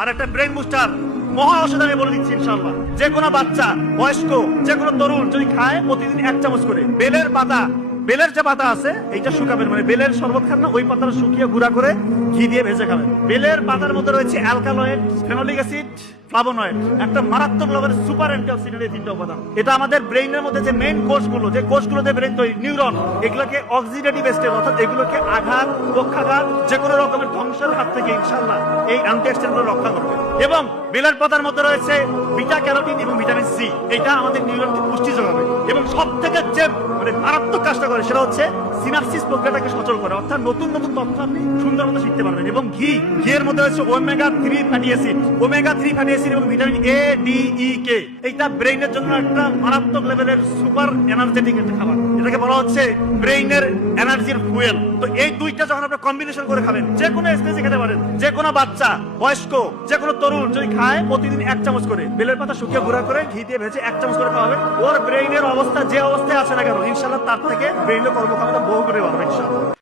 আর একটা brain booster মহা ঔষধ আমি বলে দিচ্ছি ইনশাআল্লাহ। যে কোনো বাচ্চা, বয়স্ক, যে কোনো তরুণ যদি খায় প্রতিদিন 1 চামচ করে বেলের পাতা, বেলের যে পাতা আছে এইটা শুকাবেন, মানে বেলের শরবত খান না, ওই পাতাটা শুকিয়ে গুঁড়া করে ঘি দিয়ে ভেজে খাবেন। বেলের পাতার মধ্যে রয়েছে অ্যালকালয়েড, ফেনোলিক অ্যাসিড, ফ্লাভোনয়েড, একটা মারাত্মক লেভেলের সুপার অ্যান্টিঅক্সিডেন্ট, এই 3টা উপাদান। এটা আমাদের ব্রেইনের মধ্যে যে মেইন কোষগুলো, যে কোষগুলোতে ব্রেইন তৈরি, নিউরন, এগুলোকে অক্সিডেটিভ স্টেট অর্থাৎ এগুলোকে আঘাত, পক্ষাঘাত, যে কোনো রকমের ধ্বংসের হাত থেকে ইনশাআল্লাহ এই অ্যান্টিঅক্সিডেন্টগুলো রক্ষা করবে। এবং বেলের পাতার মধ্যে রয়েছে বিটা ক্যারোটিন এবং ভিটামিন সি, এটা আমাদের নিউরনকে পুষ্টি যোগাবে। এবং সব থেকে যে মানে মারাত্মক কাজটা করে সেটা হচ্ছে সিনাপসিস প্রক্রিয়াটাকে সচল করে, অর্থাৎ নতুন নতুন তথ্য আপনি সুন্দর মতো শিখতে পারবেন। এবং ঘিয়ের মধ্যে রয়েছে omega 3 fatty acid, omega 3 fatty acid এবং ভিটামিন এ, ডি, ই, কে। এইটা ব্রেইনের জন্য একটা মারাত্মক লেভেলের সুপার এনার্জেটিক একটা খাবার, এটাকে বলা হচ্ছে ব্রেইনের এনার্জির ফুয়েল। তো এই দুইটা যখন আপনি কম্বিনেশন করে খাবেন, যে কোনো স্টেজে খেতে পারেন, যে কোনো বাচ্চা, বয়স্ক, যে কোনো তরুণ যদি খায় প্রতিদিন 1 চামচ করে বেলের পাতা শুকিয়ে গুঁড়া করে ঘি দিয়ে ভেজে 1 চামচ করে খাওয়াবে, ওর ব্রেইনের অবস্থা যে অবস্থায় আছে না কেন ইনশাআল্লাহ তার থেকে ব্রেইনের কর্মক্ষমতা বহু করে বাড়বে ইনশাআল্লাহ।